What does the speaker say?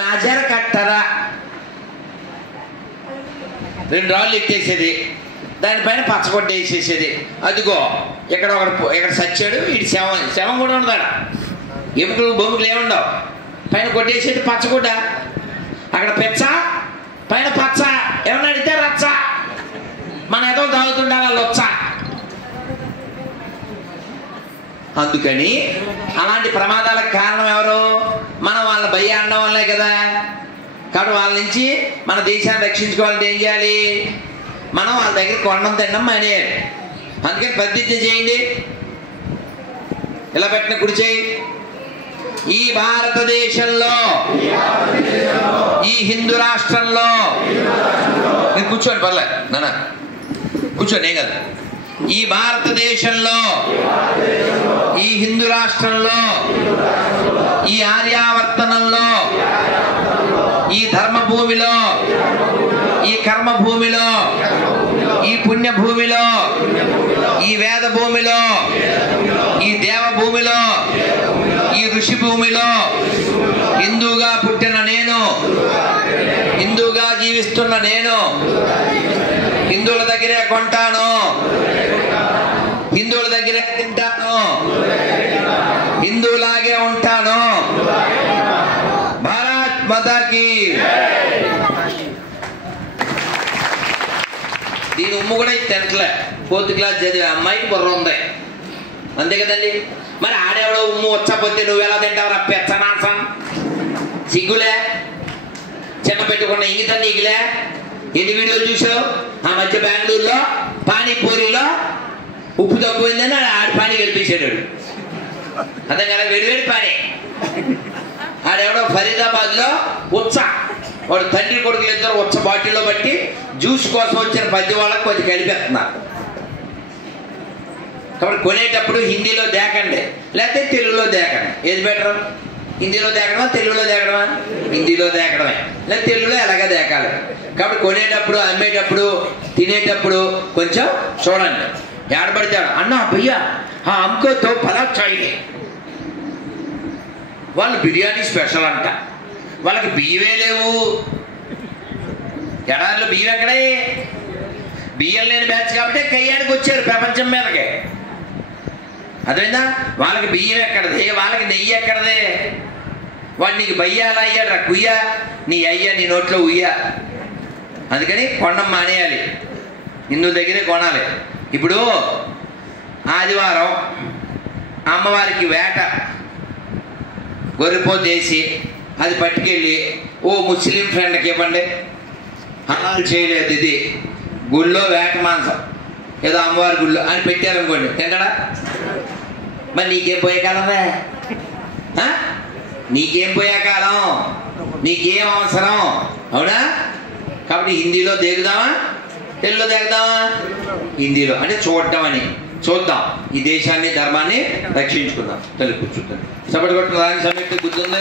Major కట్టరా రెండు రాళ్ళు ఎట్టేసేది, దానిపైన పచ్చగొడ్డ వేసేసేది. అదిగో ఇక్కడ ఇక్కడ సచ్చాడు, ఇటు శవం కూడా ఉండదాడ, ఎముకలు బొమ్ముకలు ఏముండవు, పైన కొట్టేసేది పచ్చగొడ్డ, అక్కడ పెచ్చ పైన పచ్చ, ఏమన్నా అడిగితే రచ్చ, మన ఏదో తాగుతుండాలి లొచ్చ. అందుకని అలాంటి ప్రమాదాలకు కారణం ఎవరు? మనం వాళ్ళ భయ అనడం వల్లే కదా. కాబట్టి వాళ్ళ నుంచి మన దేశాన్ని రక్షించుకోవాలంటే ఏం చేయాలి? మనం వాళ్ళ దగ్గర కొండం తినడం మానేయాలి. అందుకని ప్రతిజ్ఞ చేయండి, ఇలా పెట్టిన కుడి చేయి. ఈ భారతదేశంలో, ఈ హిందూ రాష్ట్రంలో, మీరు కూర్చోండి పర్లేదు నాన్న, కూర్చోండి ఏం కాదు. ఈ భారతదేశంలో, ఈ హిందూ రాష్ట్రంలో, ఈ ఆర్యావర్తనంలో, ఈ ధర్మభూమిలో, ఈ కర్మభూమిలో, ఈ పుణ్యభూమిలో, ఈ వేద భూమిలో, ఈ దేవభూమిలో, ఈ ఋషి భూమిలో హిందూగా పుట్టిన నేను, హిందూగా జీవిస్తున్న నేను, హిందువుల దగ్గరే కొంటాను, హిందువుల దగ్గరే తింటాను, హిందువులాగే ఉంటాను. భారత్ మాతాకి. దీని ఉమ్ము కూడా తినట్లే, 4th క్లాస్ చదివే అమ్మాయికి బుర్ర ఉంది, అంతే కదండి. మరి ఆడేవాడో ఉమ్ము వచ్చకపోతే నువ్వెలా తింటావురా పెచ్చనాసం? సిగ్గులే, చిన్న పెట్టుకున్న ఇంగిత నీకులే. ఎన్ని వీడియోలు చూసావు? ఆ మధ్య బెంగళూరులో పానీపూరిలో ఉప్పు తక్కువైందని ఆడి పానీ గెలిపించాడు. అదే కదా, వేడివేడి పానీ. ఆడెవడో ఫరీదాబాద్లో ఉచ్చ, వాడు తండ్రి కొడుకులు ఇద్దరు ఉచ్చ బాటిల్లో బట్టి జ్యూస్ కోసం వచ్చిన పద్య వాళ్ళకి కొంచెం కలిపేస్తున్నారు. కాబట్టి కొనేటప్పుడు హిందీలో దేకండి, లేకపోతే తెలుగులో దేకండి. ఏది బెటర్? హిందీలో దేకడమా, తెలుగులో దేకడమా? హిందీలో దేకడమే, లేదా తెలుగులో ఎలాగ దేకాలి. కాబట్టి కొనేటప్పుడు, అమ్మేటప్పుడు, తినేటప్పుడు కొంచెం చూడండి. ఏడబడితాడు అన్నా భయ్యా అమ్ముకో తో పలా చాయి. వాళ్ళు బిర్యానీ స్పెషల్ అంట, వాళ్ళకి బియ్యమే లేవు. ఎడారిలో బియ్యం ఎక్కడే? బియ్యం లేని బ్యాచ్ కాబట్టి కయ్యానికి వచ్చారు ప్రపంచం మీదకి. అదేనా? వాళ్ళకి బియ్యం ఎక్కడది, వాళ్ళకి నెయ్యి ఎక్కడదే. వాడు నీకు బయ్య అలా అయ్యాడు, కుయ్యా నీ అయ్యా నీ నోట్లో ఉయ్యా. అందుకని కొనడం మానేయాలి, హిందూ దగ్గరే కొనాలి. ఇప్పుడు ఆదివారం అమ్మవారికి వేట గొర్రెపోతు వేసి అది పట్టుకెళ్ళి ఓ ముస్లిం ఫ్రెండ్కి ఇవ్వండి, హలాల్ చేయలేదు, ఇది గుళ్ళో వేట మాంసం ఏదో అమ్మవారి గుళ్ళో అని పెట్టారనుకోండి, తింటడా? మరి నీకేం పోయే కాలమే? నీకేం పోయే కాలం? నీకేం అవసరం? అవునా? కాబట్టి హిందీలో దేగుదామా, తెలుగులో దేగుదామా? హిందీలో అంటే చూడటం అని. చూద్దాం, ఈ దేశాన్ని ధర్మాన్ని రక్షించుకుందాం. తెలుగు కూర్చుంటుంది సపోర్ట్ కొట్టిన దానికి సమయం గుర్తుంది.